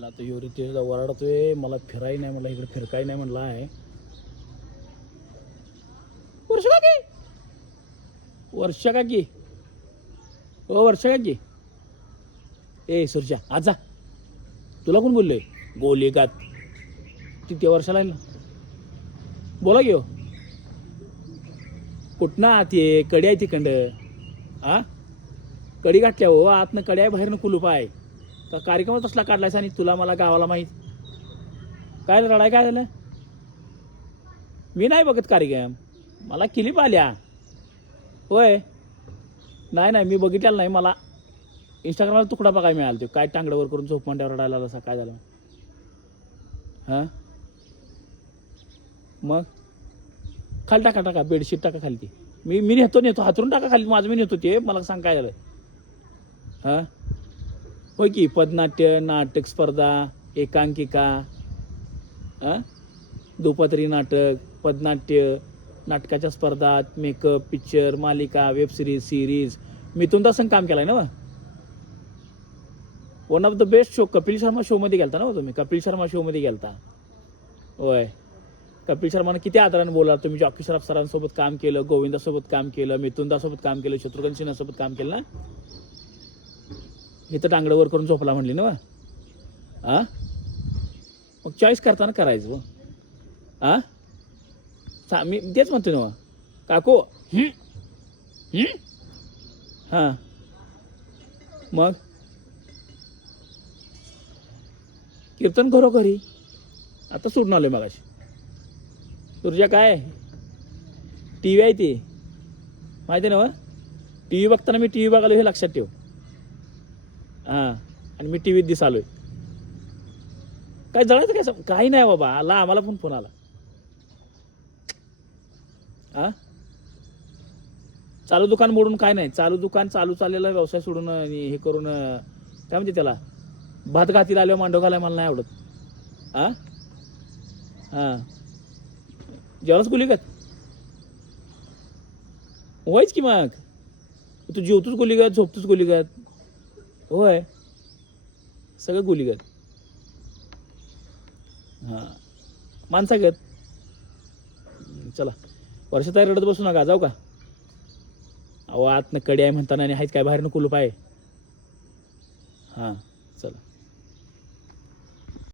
त्याला आता योरी ते ओरडतोय मला फिराय नाही म्हणला इकडे फिरकाय नाही म्हणला आहे. वर्ष का की वर्ष का की ओ वर्ष का की ए सुरजा आज जा. तुला कोण बोललोय? गोली का? ती त्या वर्षाला येईल ना. बोला घेऊ हो. कुठनं आत ये? कडी आहे तिकंड. आ? कडी घातल्या हो आतनं कडी आहे बाहेरनं कुलूप आहे. तर कार्यक्रम तसला काढलायस आणि तुला मला गावाला माहीत. काय रडाय काय झालं? मी नाही बघत कार्यक्रम. मला किलीप आल्या. होय. नाही नाही मी बघितलेलं नाही. मला इंस्टाग्रामला तुकडा बघायला मिळाला तो. काय टांगड्यावर करून झोप मंड्यावर रडायला असा काय झालं? हां? मग? खाली टाका टाका बेडशीट टाका खाली ती. मी मी नेतो नेतो. हातरून टाका खाली. माझं मी नेतो ते. मला सांग काय झालं. हां? होय की पदनाट्य नाटक स्पर्धा एकांकिका हां नाटक पदनाट्य नाटकाच्या स्पर्धात मेकअप पिक्चर मालिका web series series Mithun Dasan काम आहे ना one of the best show Kapil Sharma शोमध्ये गेलता ना हो तुम्ही? कपिल शर्मा शोमध्ये गेलता. होय. कपिल शर्मानं किती आदराने बोला तुम्ही जॉकी श्रॉफ सरांसोबत काम केलं गोविंदासोबत काम केलं मिथुनदासोबत काम केलं शत्रुघ्न सिन्हासोबत काम केलं ना? इथं टांगडं वर करून झोपला म्हणली ना व? आ? मग चॉईस करताना करायचं व आ? सा मी तेच म्हणतो ना काको. हां. मग? कीर्तन घरोघरी. आता सोडून आलोय मगाशी. तुझ्या काय? टी व्ही आहे ती. माहिती आहे ना टी व्ही बघताना मी टी व्ही बघालो हे लक्षात ठेव. हां. आणि मी टी व्हीत दिसालोय. काय जळायचं काय सम- काही नाही बाबा आला आम्हाला पण फोन आला. हा? चालू दुकान मोडून काय नाही. चालू दुकान चालू चाललेला व्यवसाय सोडून आणि हे करून अं, काय म्हणते त्याला? भात घातील आल्यावर मांडव घालाय मला नाही आवडत. हा? हां. जेवणच गुलिगत? व्हायच की मग? तू जेवतोच गुलिगत झोपतोच गुलिगत? होय. सगळं गुलीगत. हां. माणसागत चला. वर्षात रडत बसू नका. जाऊ का? अहो आतनं कडी आहे म्हणताना आणि आहेत काय? बाहेरनं कुलूप आहे. हां.